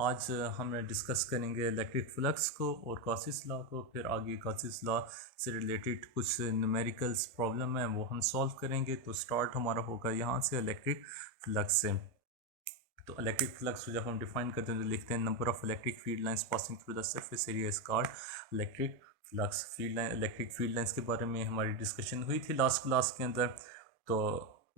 आज हम डिस्कस करेंगे इलेक्ट्रिक फ्लक्स को और गॉसिस लॉ को। फिर आगे गॉसिस लॉ से रिलेटेड कुछ न्यूमेरिकल्स प्रॉब्लम है वो हम सॉल्व करेंगे। तो स्टार्ट हमारा होगा यहाँ से इलेक्ट्रिक फ्लक्स से। तो इलेक्ट्रिक फ्लक्स को जब हम डिफाइन करते हैं तो लिखते हैं number of electric field lines passing through the surface area is called electric flux. Field line electric field lines के बारे में हमारी डिस्कशन हुई थी लास्ट क्लास के अंदर। तो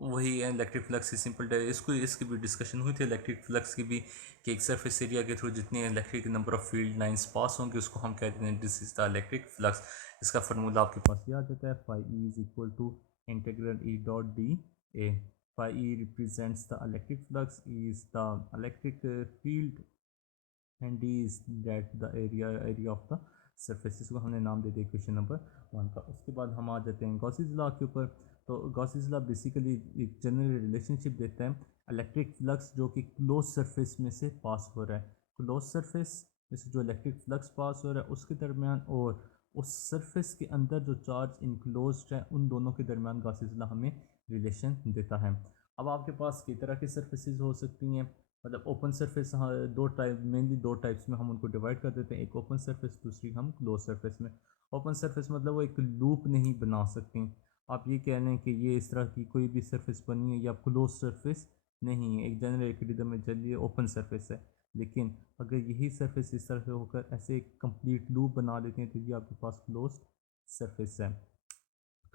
वही है इलेक्ट्रिक फ्लक्स की सिंपल इसको इसकी भी डिस्कशन हुई थी इलेक्ट्रिक फ्लक्स की भी, कि एक सरफेस एरिया के थ्रू जितनी electric number of field lines pass होंगे उसको हम कहते हैं this is the electric flux. इसका फार्मूला आपके पास याद होता है, phi E is equal to integral E dot D A. phi e represents the electric flux, E is the electric field and D is that the area of the surface। इसको हमने नाम दे दिया question number 1 का। उसके बाद हम आ जाते हैं गॉसिस लॉ के ऊपर। तो गॉसिस लॉ बेसिकली एक जनरल रिलेशनशिप देता है इलेक्ट्रिक फ्लक्स जो कि क्लोज सरफेस में से पास हो रहा है, क्लोज सरफेस में से जो इलेक्ट्रिक फ्लक्स पास हो रहा है उसके दरमियान और उस सरफेस के अंदर जो चार्ज इनक्लोज है उन दोनों के दरमियान गॉसिस लॉ हमें रिलेशन देता है। अब आपके पास कई तरह की सर्फेसिस हो सकती हैं, मतलब ओपन सरफेस। हाँ, दो टाइप मेनली दो टाइप्स में हम उनको डिवाइड कर देते हैं, एक ओपन सरफेस दूसरी हम क्लोज सरफेस में। ओपन सरफेस मतलब वो एक लूप नहीं बना सकती। आप ये कह लें कि ये इस तरह की कोई भी सरफेस बनी है या क्लोज सरफेस नहीं है, एक जनरल एक्विलिब्रियम में चलिए ओपन सरफेस है। लेकिन अगर यही सरफेस इस तरह से होकर ऐसे एक कंप्लीट लूप बना लेते हैं तो ये आपके पास क्लोज सरफेस है।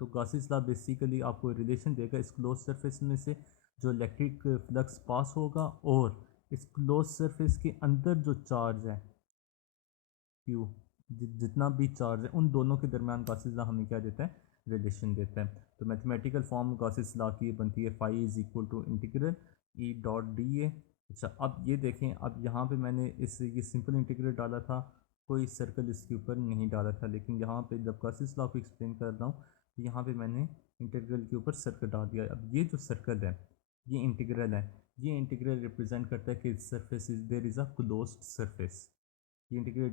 तो गॉसिस लॉ बेसिकली आपको रिलेशन देगा इस क्लोज सरफेस में से जो इलेक्ट्रिक फ्लक्स पास होगा और इस क्लोज सरफेस के अंदर जो चार्ज है क्यू, जितना भी चार्ज है उन दोनों के दरमियान गॉसिस लॉ हमें क्या देता है, रिलेशन देता है। तो मैथमेटिकल फॉर्म गॉसिस लॉ की बनती है phi is equal to integral E dot D A. अच्छा, अब ये देखें, अब यहाँ पे मैंने ये सिंपल इंटीग्रल डाला था, कोई सर्कल इसके ऊपर नहीं डाला था, लेकिन यहाँ पे जब गॉसिस लॉ को एक्सप्लेन कर रहा हूँ तो यहाँ पे मैंने इंटीग्रल के ऊपर सर्कल डाल दिया। अब ये जो सर्कल है ये इंटीग्रल है, ये इंटीग्रल रिप्रेजेंट करता है कि surface is there is a closed surface. ये इंटीग्रल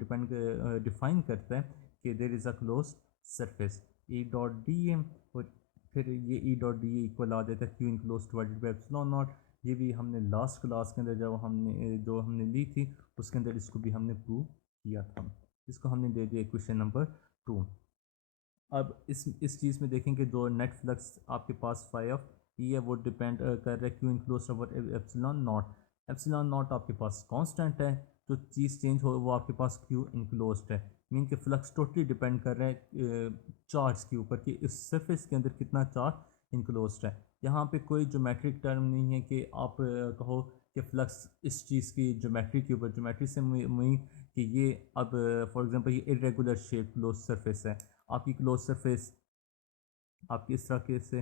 डिफाइन करता है कि there is a close surface E dot D M. और फिर ये ई डॉट डी इक्वल आ जाता है Q enclose divided by epsilon naught. ये भी हमने लास्ट क्लास के अंदर जब हमने ली थी उसके अंदर इसको भी हमने प्रूव किया था। इसको हमने दे दिया क्वेश्चन नंबर 2। अब इस चीज़ में देखेंगे जो नेट फ्लक्स आपके पास फाई ऑफ ई है वो डिपेंड कर रहा है Q enclose over epsilon not. Epsilon not आपके पास कांस्टेंट है, जो चीज़ चेंज हो वो आपके पास क्यू इनक्लोज है। मीन के फ्लक्स टोटली डिपेंड कर रहा है चार्ज के ऊपर कि इस सरफेस के अंदर कितना चार्ज इनक्लोज है। यहाँ पे कोई ज्योमेट्रिक टर्म नहीं है कि आप कहो कि फ्लक्स इस चीज़ की ज्योमेट्री के ऊपर, ज्योमेट्री से मुई कि ये अब फॉर एग्जांपल ये इरेगुलर शेप क्लोज सरफेस है। आपकी क्लोज सरफेस आपकी इस तरह के से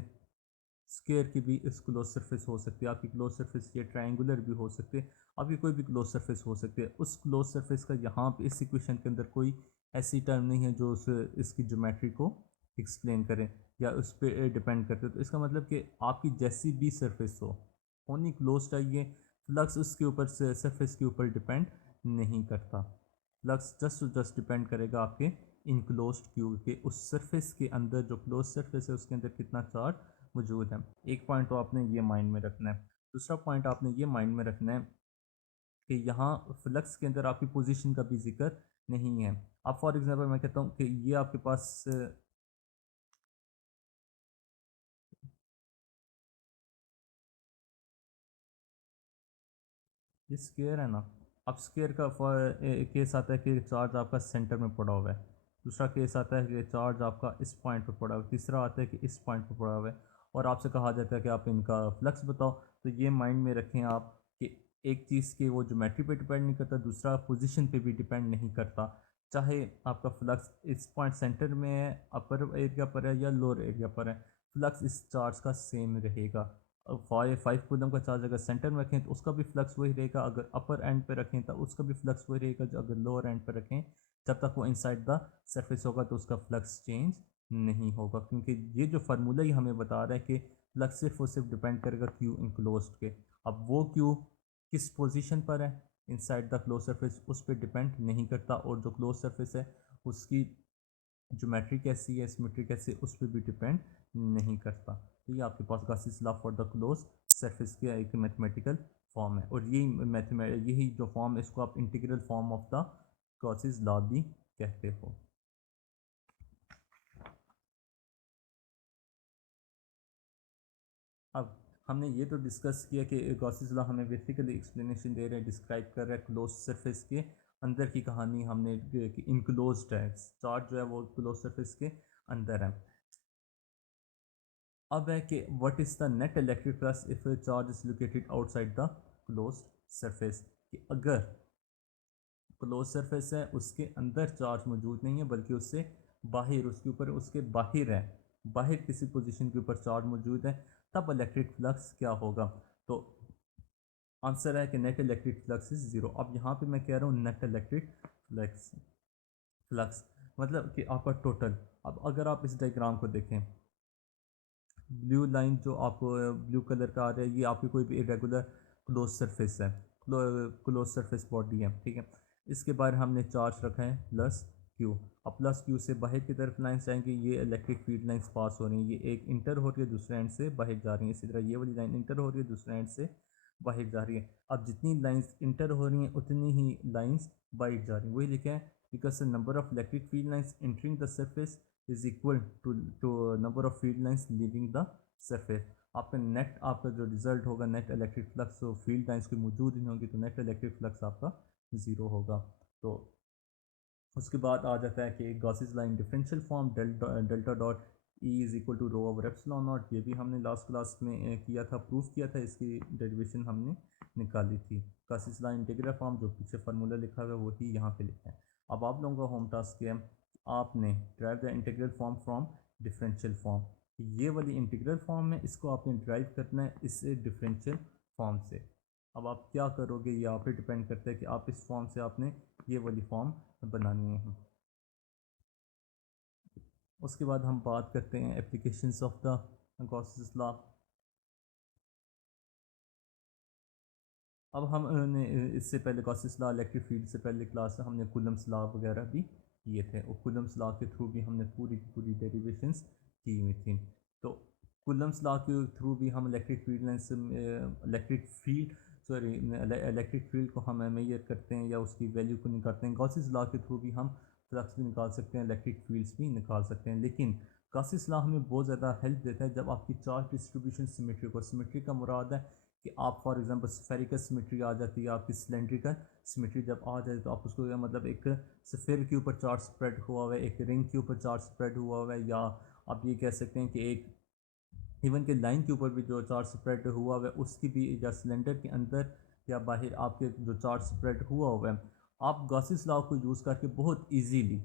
स्क्वायर की भी इस क्लोज सरफेस हो सकती है, आपकी क्लोज सरफेस ये ट्रायंगुलर भी हो सकती है, आपकी कोई भी क्लोज सरफेस हो सकती है। उस क्लोज सरफेस का यहाँ पे इस इक्वेशन के अंदर कोई ऐसी टर्म नहीं है जो उस इसकी ज्योमेट्री को एक्सप्लेन करे या उस पर डिपेंड करते। तो इसका मतलब कि आपकी जैसी भी सरफेस हो ओनली क्लोज चाहिए, फ्लक्स उसके ऊपर से सरफेस के ऊपर डिपेंड नहीं करता। फ्लक्स जस्ट डिपेंड करेगा आपके इनक्लोज्ड क्यूब के उस सरफेस के अंदर, जो क्लोज सरफेस है उसके अंदर कितना चार्ज मौजूद है। एक पॉइंट तो आपने ये माइंड में रखना है। दूसरा पॉइंट आपने ये माइंड में रखना है कि यहाँ फ्लक्स के अंदर आपकी पोजीशन का भी जिक्र नहीं है। अब फॉर एग्जांपल मैं कहता हूँ कि ये आपके पास ये स्क्वायर है ना। अब स्क्वायर का केस आता है कि चार्ज आपका सेंटर में पड़ा हुआ है। दूसरा केस आता है कि चार्ज आपका इस पॉइंट पर पड़ा हुआ है। तीसरा आता है कि इस पॉइंट पर पड़ा हुआ है और आपसे कहा जाता है कि आप इनका फ्लक्स बताओ। तो ये माइंड में रखें आप कि एक चीज़ के वो ज्योमेट्री पे डिपेंड नहीं करता, दूसरा पोजीशन पे भी डिपेंड नहीं करता। चाहे आपका फ्लक्स इस पॉइंट सेंटर में है, अपर एरिया पर है या लोअर एरिया पर है, फ्लक्स इस चार्ज का सेम रहेगा। 5 कूलम का चार्ज अगर सेंटर में रखें तो उसका भी फ्लक्स वही रहेगा, अगर अपर एंड पे रखें तो उसका भी फ्लक्स वही रहेगा, जो अगर लोअर एंड पे रखें जब तक वो इनसाइड द सरफेस होगा तो उसका फ्लक्स चेंज नहीं होगा। क्योंकि ये जो फार्मूला ही हमें बता रहा है कि फ्लक्स सिर्फ और सिर्फ डिपेंड करेगा क्यू इनक्लोज के। अब वो क्यू किस पोजिशन पर है इनसाइड द क्लोज सरफेस उस पर डिपेंड नहीं करता, और जो क्लोज सरफेस है उसकी ज्योमेट्री कैसी है, सिमेट्री कैसी है, उस पर भी डिपेंड नहीं करता। तो ये आपके पास Gauss's law for the close surface की एक मैथमेटिकल फॉर्म है, और यही जो फॉर्म है इसको आप integral form of the Gauss's law भी कहते हो। अब हमने ये तो डिस्कस किया कि गॉसेस लॉ हमें बेसिकली एक्सप्लेनेशन दे रहे हैं, डिस्क्राइब कर रहा है क्लोज सरफेस के अंदर की कहानी हमने कि इनक्लोज्ड है, चार्ज जो है वो क्लोज सरफेस के अंदर है। अब है कि what is the net electric flux if charge is located outside the close surface, कि अगर क्लोज सरफेस है उसके अंदर चार्ज मौजूद नहीं है बल्कि उससे बाहर, उसके ऊपर, उसके बाहर है, बाहर किसी पोजीशन के ऊपर चार्ज मौजूद है, तब इलेक्ट्रिक फ्लक्स क्या होगा। तो आंसर है कि net electric flux is zero. अब यहाँ पे मैं कह रहा हूँ नेट इलेक्ट्रिक फ्लक्स, फ्लक्स मतलब कि आपका टोटल। अब अगर आप इस डायग्राम को देखें, ब्लू लाइन जो आपको ब्लू कलर का आ रहा है ये आपकी कोई भी इरेगुलर क्लोज सरफेस है, क्लोज सरफेस बॉडी है, ठीक है। इसके बाद हमने चार्ज रखा है प्लस क्यू। अब प्लस क्यू से बाहर की तरफ लाइन्स जाएंगी, ये इलेक्ट्रिक फील्ड लाइन्स पास हो रही हैं, ये एक इंटर हो रही है दूसरे एंड से बाहर जा रही है, इसी तरह ये वाली लाइन इंटर हो रही है दूसरे एंड से बाहर जा रही है। अब जितनी लाइन्स इंटर हो रही हैं उतनी ही लाइन्स बाहर जा रही हैं, वही लिखा है because the number of electric field lines entering the surface is equal to number of field lines leaving the surface. आपका नेट, आपका जो रिजल्ट होगा नेट इलेक्ट्रिक फ्लक्स, तो फील्ड लाइन्स की मौजूद नहीं होगी तो नेट इलेक्ट्रिक फ्लक्स आपका ज़ीरो होगा। तो उसके बाद आ जाता है कि Gauss's line differential form delta dot E is equal to rho over epsilon naught, ये भी हमने लास्ट क्लास में किया था, प्रूफ किया था, इसकी डेरिवेशन हमने निकाली थी। गॉसेस लाइन इंटीग्रल फॉर्म जो पीछे फार्मूला लिखा हुआ है वही यहाँ पे लिखा है। अब आप लोगों का होम टास्क क्या है, आपने drive the integral form from differential form, ये वाली इंटीग्रल फॉर्म है इसको आपने ड्राइव करना है इस डिफरेंशियल फॉर्म से। अब आप क्या करोगे ये आप पे डिपेंड करता है कि आप इस फॉर्म से आपने ये वाली फॉर्म बनानी है। उसके बाद हम बात करते हैं applications of the Gauss's law. अब हमने इससे पहले गॉसेस लॉ इलेक्ट्रिक फील्ड से पहले क्लास में हमने कूलम्स लॉ वगैरह भी किए थे, और कूलम्स लॉ के थ्रू भी हमने पूरी की पूरी डेरिवेशंस की हुई थी। तो कूलम्स लॉ के थ्रू भी हम electric field lens electric field sorry electric field को हम मेजर करते हैं या उसकी वैल्यू को निकालते हैं। गॉसेस लॉ के थ्रू भी हम फ्लक्स भी निकाल सकते हैं, इलेक्ट्रिक फील्ड्स भी निकाल सकते हैं, लेकिन गॉसेस लॉ हमें बहुत ज़्यादा हेल्प देता है जब आपकी चार्ज डिस्ट्रीब्यूशन सिमेट्रिक हो। सिमेट्रिक का मुराद है कि आप फॉर एग्जांपल स्फेरिकल सिमेट्री आ जाती है, आपकी सिलेंड्रिकल सिमेट्री जब आ जाए तो आप उसको मतलब एक स्फेयर के ऊपर चार्ज स्प्रेड हुआ हुआ है, एक रिंग के ऊपर चार्ज स्प्रेड हुआ हुआ है, या आप ये कह सकते हैं कि एक इवन के लाइन के ऊपर भी जो चार्ज स्प्रेड हुआ हुआ है उसकी भी, या सिलेंडर के अंदर या बाहर आपके जो चार्ज स्प्रेड हुआ हुआ है, आप गॉसेस लॉ को यूज़ करके बहुत ईजीली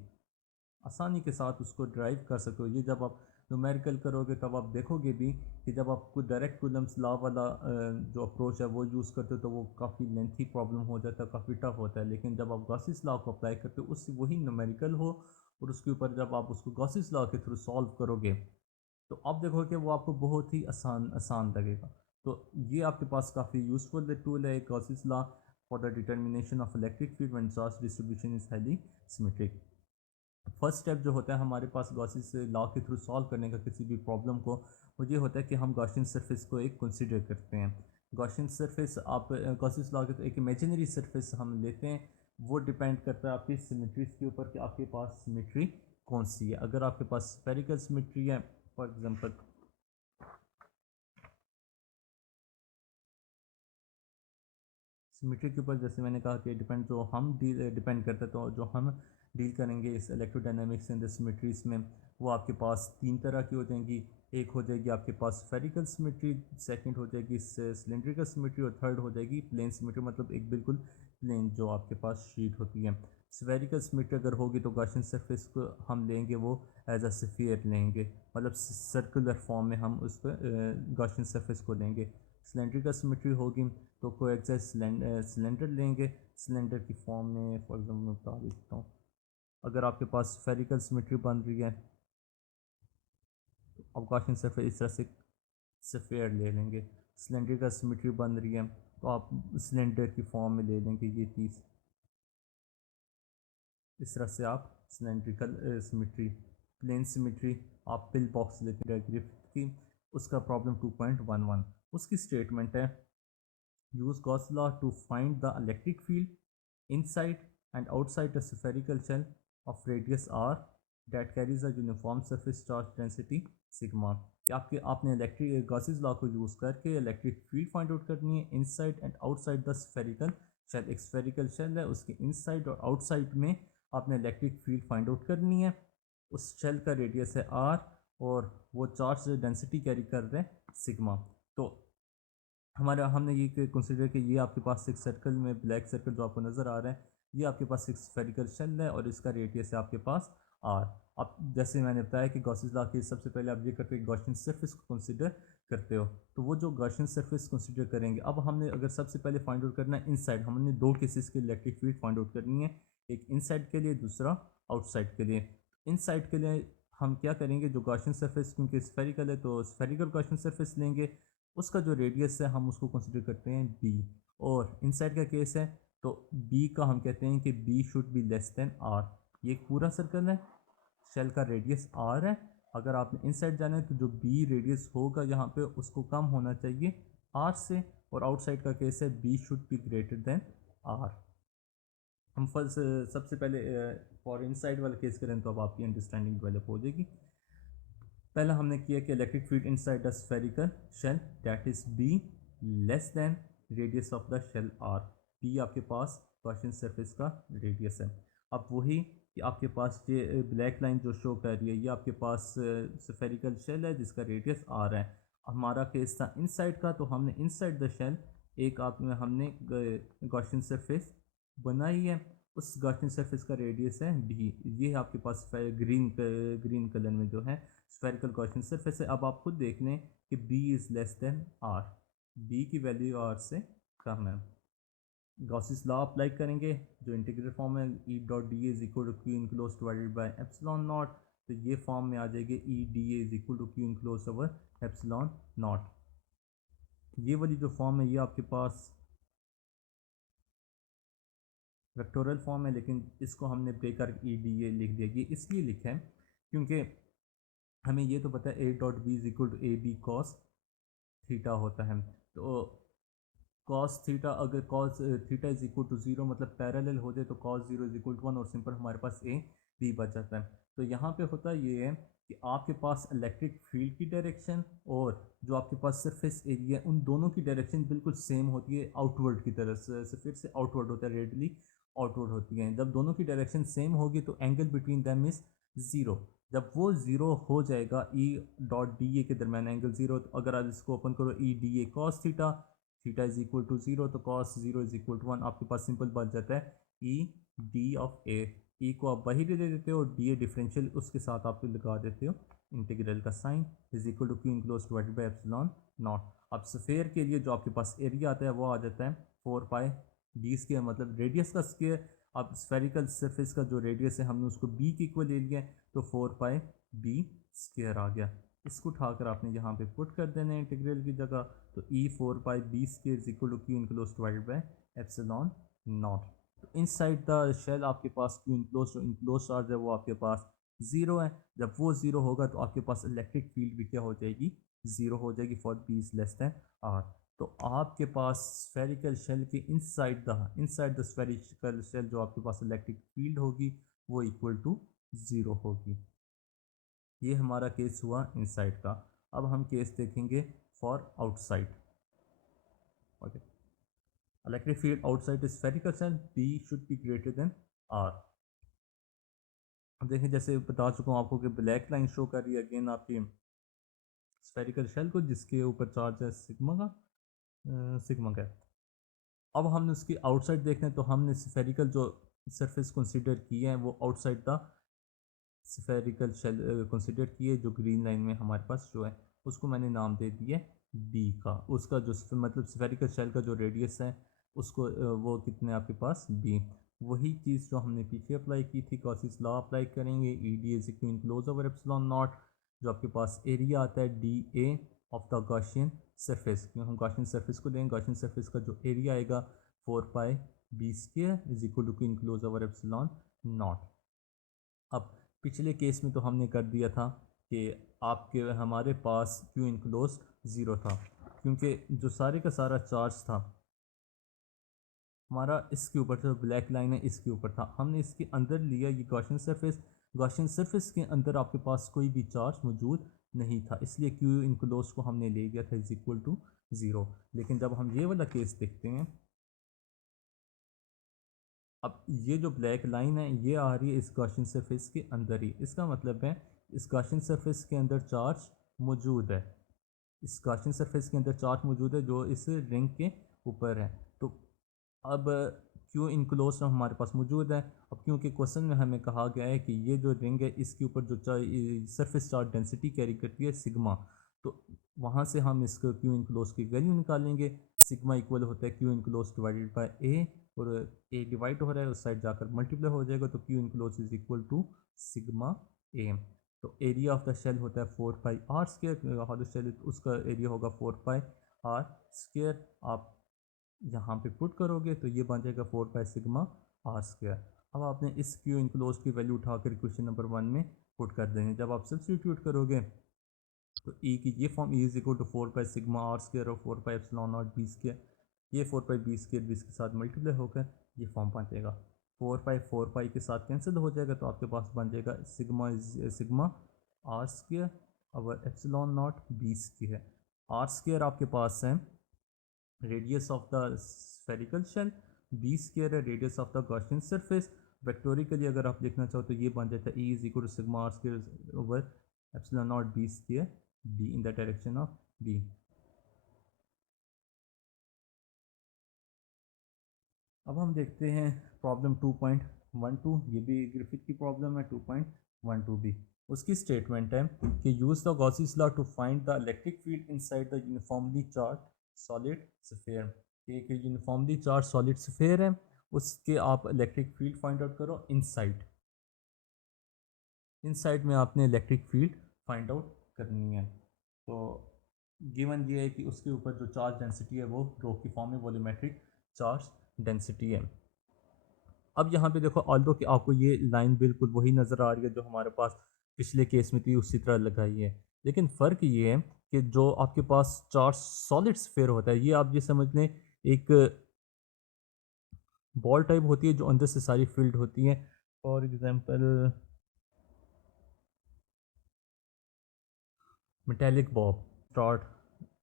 आसानी के साथ उसको ड्राइव कर सकते हो। ये जब आप न्यूमेरिकल करोगे तब आप देखोगे भी कि जब आप कोई डायरेक्ट कूलम्स लॉ वाला जो अप्रोच है वो यूज़ करते हो तो वो काफ़ी लेंथी प्रॉब्लम हो जाता है, काफ़ी टफ होता है, लेकिन जब आप गॉसेस लॉ को अप्लाई करते हो उससे वही न्यूमेरिकल हो और उसके ऊपर जब आप उसको गॉसेस लॉ के थ्रू सॉल्व करोगे तो आप देखोगे कि वो आपको बहुत ही आसान आसान लगेगा। तो ये आपके पास काफ़ी यूज़फुल टूल है Gauss's law for the determination of electric field when charge distribution is highly symmetric. First step जो होता है हमारे पास गॉसियन से लॉ के थ्रू सॉल्व करने का किसी भी प्रॉब्लम को, वो ये होता है कि हम गॉसियन सरफेस को एक कंसीडर करते हैं। गॉसियन सरफेस आप गॉसियन लॉ के तो एक इमेजिनरी सरफेस हम लेते हैं, वो डिपेंड करता है आपकी सिमेट्रीज के ऊपर कि आपके पास सिमेट्री कौन सी है। अगर आपके पास स्फेरिकल सिमेट्री है फॉर एग्जांपल, सिमेट्री के ऊपर जैसे मैंने कहा कि डिपेंड जो हम डिपेंड करते हैं, तो जो हम डील करेंगे इस इलेक्ट्रोडायनेमिक्स एंड द सिमेट्रीज में, वो आपके पास तीन तरह की हो जाएंगी। एक हो जाएगी आपके पास स्फेरिकल सिमेट्री, सेकंड हो जाएगी सिलेंड्रिकल सिमेट्री, और थर्ड हो जाएगी प्लेन सिमेट्री, मतलब एक बिल्कुल प्लेन जो आपके पास शीट होती है। स्फेरिकल सिमेट्री अगर होगी तो गॉसियन सरफेस को हम लेंगे वो एज अ स्फीयर लेंगे, मतलब सर्कुलर फॉर्म में हम उस पर गॉसियन सरफेस को लेंगे। सिलेंड्रिकल सिमेट्री होगी तो कोई एग्जैक्ट सिलेंडर लेंगे, सिलेंडर की फॉर्म में फॉर एग्जाम्पल मैं बता देता हूँ। अगर आपके पास स्फेरिकल सिमेट्री बन रही है तो आप गॉसियन सरफेस इस तरह से सफ़ेयर ले लेंगे। सिलेंडरिकल सिमेट्री बन रही है तो आप सिलेंडर की फॉर्म में ले लेंगे ये चीज़, इस तरह से आप सिलेंड्रिकल सिमेट्री। प्लेन सिमेट्री आप पिल बॉक्स लेते हैं ग्रिफिथ की, उसका प्रॉब्लम 2.11 उसकी स्टेटमेंट है use Gauss law to find the electric field inside and outside the spherical shell of radius r that carries a uniform surface charge density sigma। कि आपने electric Gauss's law को use करके electric field find out करनी है inside and outside the spherical shell. एक spherical shell है, उसके inside और आउटसाइड में आपने इलेक्ट्रिक फील्ड फाइंड आउट करनी है। उस शेल का रेडियस है आर और वो चार्ज डेंसिटी कैरी कर रहे हैं सिग्मा। तो हमारा हमने ये कंसिडर कि ये आपके पास एक सर्कल में ब्लैक सर्कल जो आपको नज़र आ रहा है, ये आपके पास एक स्फेरिकल शेल है और इसका रेडियस है आपके पास आर। अब जैसे मैंने बताया कि गॉसेस लॉ के सबसे पहले आप ये करते हो गॉसियन सरफेस को कंसिडर करते हो, तो वो जो गॉसियन सरफेस कंसिडर करेंगे। अब हमने अगर सबसे पहले फाइंड आउट करना है इनसाइड, हमने दो केसेस के इलेक्ट्रिक फील्ड फाइंड आउट करनी है, एक इनसाइड के लिए दूसरा आउटसाइड के लिए। इनसाइड के लिए हम क्या करेंगे, जो गॉसियन सरफेस क्योंकि स्फेरिकल है तो स्फेरिकल गॉसियन सरफेस लेंगे, उसका जो रेडियस है हम उसको कंसिडर करते हैं बी। और इनसाइड का केस है तो बी का हम कहते हैं कि B should be less than R. ये एक पूरा सर्कल है, शेल का रेडियस आर है। अगर आपने इनसाइड जाना है तो जो बी रेडियस होगा यहाँ पे उसको कम होना चाहिए आर से। और आउटसाइड का केस है B should be greater than R. हम फर्स्ट सबसे पहले फॉर इनसाइड वाला केस करें तो अब आपकी अंडरस्टैंडिंग डेवलप हो जाएगी। पहला हमने किया कि electric field inside the spherical shell that is B less than radius of the shell R. B आपके पास गॉसियन सरफेस का रेडियस है। अब वही कि आपके पास ये ब्लैक लाइन जो शो कर रही है, ये आपके पास स्फेरिकल शेल है जिसका रेडियस आर है। हमारा केस था इनसाइड का, तो हमने इनसाइड द शेल एक आप में हमने गॉसियन सरफेस बनाई है। उस गॉसियन सरफेस का रेडियस है बी। ये आपके पास ग्रीन कलर में जो है स्फेरिकल गॉसियन सरफेस है। अब आप खुद देख लें कि B is less than R, B की वैल्यू आर से कम है। गॉसियस लॉ अप्लाई करेंगे, जो इंटीग्रल फॉर्म है E dot D is equal to Q enclose divided by epsilon naught, तो ये फॉर्म में आ जाएगी E D A is equal to Q enclose over epsilon naught. ये वाली जो फॉर्म है ये आपके पास वेक्टोरियल फॉर्म है, लेकिन इसको हमने ब्रेक कर ई डी ए लिख दिया। ये इसलिए लिखा है क्योंकि हमें ये तो पता है A dot B is equal to A B cos theta होता है। तो कॉस थीटा, अगर cos theta is equal to zero मतलब पैरेलल हो जाए तो cos zero is equal to one और सिंपल हमारे पास ए बी बच जाता है। तो यहाँ पे होता ये है कि आपके पास इलेक्ट्रिक फील्ड की डायरेक्शन और जो आपके पास सरफेस एरिया है उन दोनों की डायरेक्शन बिल्कुल सेम होती है आउटवर्ड की तरफ से, फिर से आउटवर्ड होता है, रेडली आउटवर्ड होती है। जब दोनों की डायरेक्शन सेम होगी तो angle between them is zero. जब वो ज़ीरो हो जाएगा ई डॉट डी ए के दरमियान एंगल ज़ीरो, तो अगर आप इसको ओपन करो E D A cos theta, theta is equal to zero, तो cos zero is equal to one. आपके पास सिंपल बन जाता है ई डी ऑफ ए। ई को आप बाहर दे देते हो और डी ए डिफरेंशियल उसके साथ आप लगा देते हो इंटीग्रल का sign is equal to Q enclose divided by epsilon naught. अब स्फेयर के लिए जो आपके पास एरिया आता है वो आ जाता है 4 पाई बी स्क्वायर, मतलब रेडियस का स्क्वायर। अब स्फेरिकल सरफेस का जो रेडियस है हमने उसको बी की इक्वल ले लिया, तो 4 पाई बी स्क्वायर आ गया। इसको उठाकर आपने यहाँ पे पुट कर देना है इंटीग्रल की जगह, तो E 4 pi B square is equal to Q enclose divided by epsilon naught. तो इनसाइड द शेल आपके पास क्यू इनक्लोज, जो इनक्लोज चार्ज है वो आपके पास ज़ीरो है। जब वो ज़ीरो होगा तो आपके पास इलेक्ट्रिक फील्ड भी क्या हो जाएगी, ज़ीरो हो जाएगी for B is less than R. तो आपके पास स्फेरिकल शेल के इनसाइड द स्फेरिकल शेल जो आपके पास इलेक्ट्रिक फील्ड होगी वो इक्वल टू ज़ीरो होगी। ये हमारा केस हुआ इनसाइड का। अब हम केस देखेंगे for outside. Okay, electric field outside spherical shell B should be greater than R. अब देखें, जैसे बता चुका हूँ आपको कि ब्लैक लाइन शो कर रही है अगेन आपकी स्फेरिकल शेल को, जिसके ऊपर चार्ज है सिग्मा का। अब हमने उसकी आउटसाइड देखना है, तो हमने स्फेरिकल जो सरफेस कंसीडर किए हैं वो outside the spherical shell consider किए, जो ग्रीन लाइन में हमारे पास शो है उसको मैंने नाम दे दिया बी का। उसका जो मतलब स्फेरिकल शेल का जो रेडियस है उसको वो कितने आपके पास बी। वही चीज़ जो हमने पीछे अप्लाई की थी, गॉसियस लॉ अप्लाई करेंगे, E D is equal close over epsilon not. जो आपके पास एरिया आता है D A of the Gaussian surface, क्यों हम गॉसियन सरफेस को देंगे, गॉसियन सरफेस का जो एरिया आएगा 4 pi B square is equal to Q close over epsilon naught. अब पिछले केस में तो हमने कर दिया था कि आपके हमारे पास क्यू इनक्लोज ज़ीरो था, क्योंकि जो सारे का सारा चार्ज था हमारा इसके ऊपर जो ब्लैक लाइन है इसके ऊपर था, हमने इसके अंदर लिया ये गॉसियन सरफेस। गॉसियन सरफेस के अंदर आपके पास कोई भी चार्ज मौजूद नहीं था, इसलिए क्यू इनक्लोज को हमने ले लिया था इज इक्वल टू ज़ीरो। लेकिन जब हम ये वाला केस देखते हैं, अब ये जो ब्लैक लाइन है ये आ रही है इस गॉसियन सरफेस के अंदर ही, इसका मतलब है इस गॉसियन सरफेस के अंदर चार्ज मौजूद है, इस गॉसियन सरफेस के अंदर चार्ज मौजूद है जो इस रिंग के ऊपर है। तो अब क्यू इनक्लोज हमारे पास मौजूद है। अब क्योंकि क्वेश्चन में हमें कहा गया है कि ये जो रिंग है इसके ऊपर जो सरफेस चार्ज डेंसिटी कैरी करती है सिग्मा, तो वहाँ से हम इसको क्यू इनक्लोज की वैल्यू निकालेंगे। सिग्मा इक्वल होता है क्यू इनक्लोज डिवाइडेड बाय ए, और ए डिवाइड हो रहा है उस साइड जाकर मल्टीप्लाई हो जाएगा, तो Q enclose is equal to sigma A. तो एरिया ऑफ द शेल होता है 4πr², हॉलो शेल उसका एरिया होगा 4πr²। आप यहाँ पे पुट करोगे तो ये बन जाएगा 4πσr²। अब आपने इस क्यू इनक्लोज की वैल्यू उठाकर क्वेश्चन नंबर 1 में पुट कर देंगे। जब आप सब्सटीट्यूट करोगे तो ई की ये form E is equal to 4πσr² और 4πε0b², ये 4πb² भी इसके साथ मल्टीप्लाई होकर ये फॉर्म बन जाएगा। 4π के साथ कैंसिल हो जाएगा, तो आपके पास बन जाएगा सिग्मा r² और ε0b²। r² आपके पास है radius of the spherical shell, b² है radius of the Gaussian surface. Vectorically अगर आप लिखना चाहो तो ये बन जाता है E is equal to sigma r² over ε0b², b in the direction of b। अब हम देखते हैं प्रॉब्लम 2.12, ये भी ग्रिफिथ की प्रॉब्लम है 2.12 भी। उसकी स्टेटमेंट है कि use the Gauss's law to find the electric field inside the uniformly charged solid sphere. एक यूनिफॉर्मली चार्ज सॉलिड स्फीयर है, उसके आप इलेक्ट्रिक फील्ड फाइंड आउट करो इनसाइड। इनसाइड में आपने इलेक्ट्रिक फील्ड फाइंड आउट करनी है। तो गिवन ये है कि उसके ऊपर जो चार्ज डेंसिटी है वो रो की फॉर्म में वॉल्यूमेट्रिक चार्ज डेंसिटी है। अब यहाँ पे देखो, ऑल्दो कि आपको ये लाइन बिल्कुल वही नज़र आ रही है जो हमारे पास पिछले केस में थी उसी तरह लगाई है, लेकिन फ़र्क ये है कि जो आपके पास चार्ज सॉलिड स्फीयर होता है, ये आप ये समझ लें एक बॉल टाइप होती है जो अंदर से सारी फील्ड होती है। For example metallic Bob start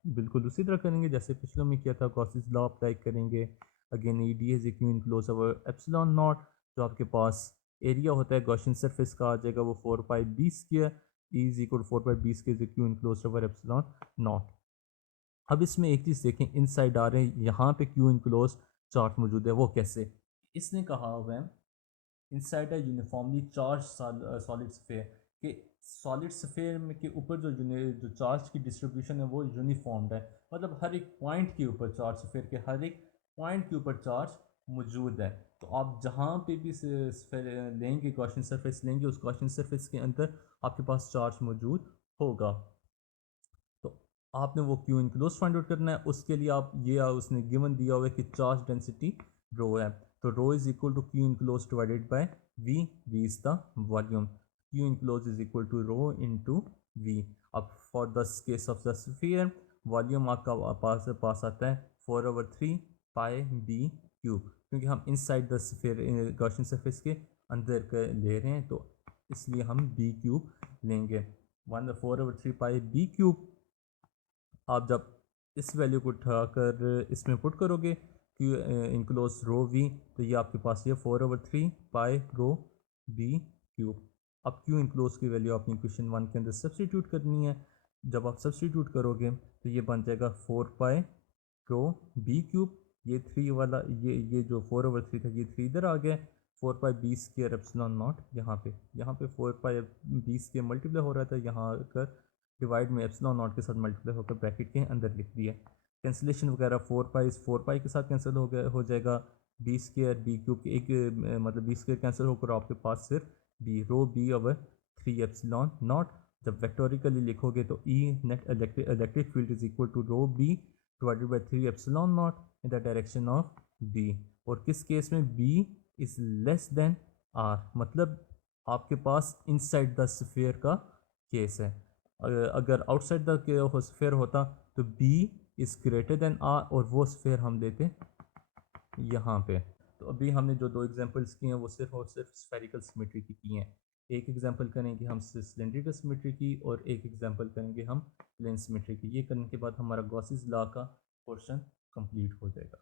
बिल्कुल उसी तरह करेंगे जैसे पिछले में किया था, गॉसिस लॉ अप्लाई करेंगे। Again E D is equal close over epsilon not, जो आपके पास एरिया होता है गॉसियन सरफेस का आ जाएगा वो 4πb², E is equal 4πb² is equal close over epsilon naught. अब इसमें एक चीज़ देखें, इन साइड आ रहे हैं यहाँ पे क्यू इनक्लोज चार्ज मौजूद है, वो कैसे? इसने कहा हुआ है इनसाइड है यूनिफॉर्मली चार्ज सॉलिड स्फीयर, कि सॉलिड स्फीयर में के ऊपर जो चार्ज की डिस्ट्रीब्यूशन है वो यूनिफॉर्म्ड है, मतलब हर एक पॉइंट के ऊपर चार्ज स्फीयर के हर एक पॉइंट के ऊपर चार्ज मौजूद है। तो आप जहाँ पे भी स्फीयर लेंगे, गॉसियन सरफेस लेंगे, उस गॉसियन सरफेस के अंदर आपके पास चार्ज मौजूद होगा। तो आपने वो क्यू इनक्लोज फाइंड आउट करना है, उसके लिए आप ये उसने गिवन दिया हुआ है कि चार्ज डेंसिटी रो है, तो rho is equal to Q enclose divided by V, V is the volume, Q enclose is equal to rho into V. अब for the case of the sphere volume आपका पास आता है 4/3πb³, क्योंकि हम inside the sphere Gaussian surface के अंदर ले रहे हैं, तो इसलिए हम b³ लेंगे। 4/3πb³। आप जब इस वैल्यू को उठाकर इसमें पुट करोगे क्यू इनक्लोज रो वी, तो ये आपके पास ये 4/3π ρ b³। अब क्यू इनक्लोज की वैल्यू अपनी क्वेश्चन 1 के अंदर सब्सटीट्यूट करनी है। जब आप सब्सटीट्यूट करोगे तो ये बन जाएगा 4π ρ b³। ये 3 वाला ये जो 4/3 था ये 3 इधर आ गया, 4πb² एप्सिलॉन नॉट यहाँ पे 4πb² मल्टीप्लाई हो रहा था, यहाँ आकर डिवाइड में एप्सिलॉन नॉट के साथ मल्टीप्लाई होकर ब्रैकेट के अंदर लिख दिया। कैंसिलेशन वगैरह 4π के साथ कैंसिल हो जाएगा, b² के एक मतलब b² कैंसिल होकर आपके पास सिर्फ b rho b over 3 epsilon naught. जब वेक्टोरिकली लिखोगे तो E net electric field is equal to rho b divided by 3 epsilon naught in the direction of b। और किस केस में b is less than r, मतलब आपके पास इनसाइड द स्फीयर का केस है। अगर आउटसाइड द स्फीयर होता तो b is greater than r, और वो स्फीयर हम लेते यहाँ पे। तो अभी हमने जो दो एग्जांपल्स किए हैं वो सिर्फ और सिर्फ स्फेरिकल सिमेट्री की हैं। एक एग्जांपल करेंगे हम सिलेंड्रिकल सिमेट्री की और एक एग्जांपल करेंगे हम प्लेन सिमेट्री की। ये करने के बाद हमारा गॉसेस लॉ का पोर्शन कंप्लीट हो जाएगा।